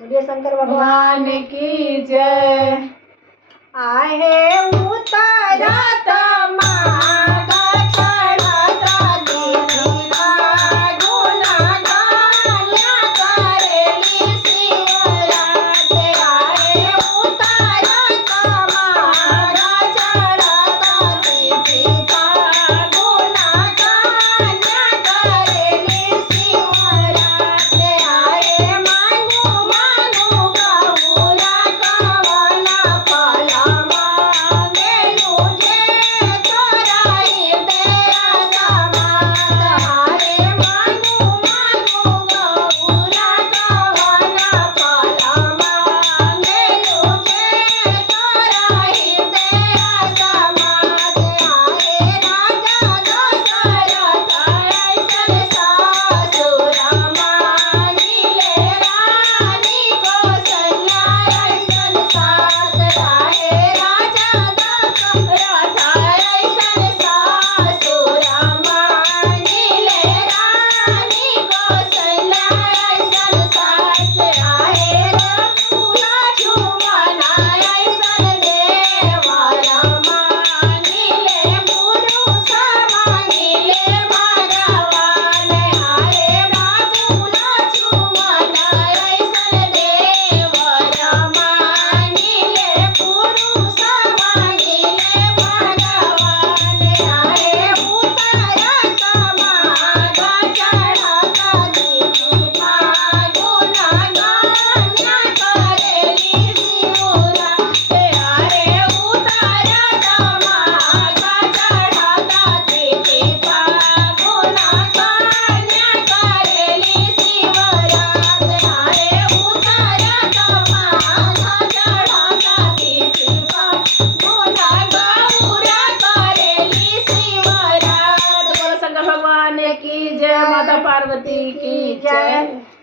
बोलिए शंकर भगवान की जय। आहे उतरत माग चढ़त देवी फागुन गाया करेली शिवरात। आहे उतरत माग चढ़त देवी फागुन गाया करेली शिवरात। आहे मांगू मांगू गौरा कवन फल मांगेलु जे तोराई दया समात। आहे मांगू मांगू गौरा कवन फल मांगेलु जे तोराई दया समात। आहे राजा दशरथ ऐसन सासुर मांगिले रानी कौशल्या ऐसन सास। आहे राजा दशरथ ऐसन सासुर मांगिले रानी कौशल्या ऐसन सास। आहे रघुकुल लक्ष्मण ऐसन देवर मांगिले पुरुष मांगिले भगवान। आहे बाबू लक्ष्मण ऐसन देवर मांगिले पुरुष मांगिले भगवान। आहे उतरत माग चढ़त देवी फागुन गाया करेली शिवरात। आहे उतरत माग चढ़त देवी फागुन गाया करेली शिवरात। आहे उतरत माग चढ़त देवी फागुन गौरा करेली शिवरात। बोलो शंकर भगवान की जय, माता पार्वती की जय।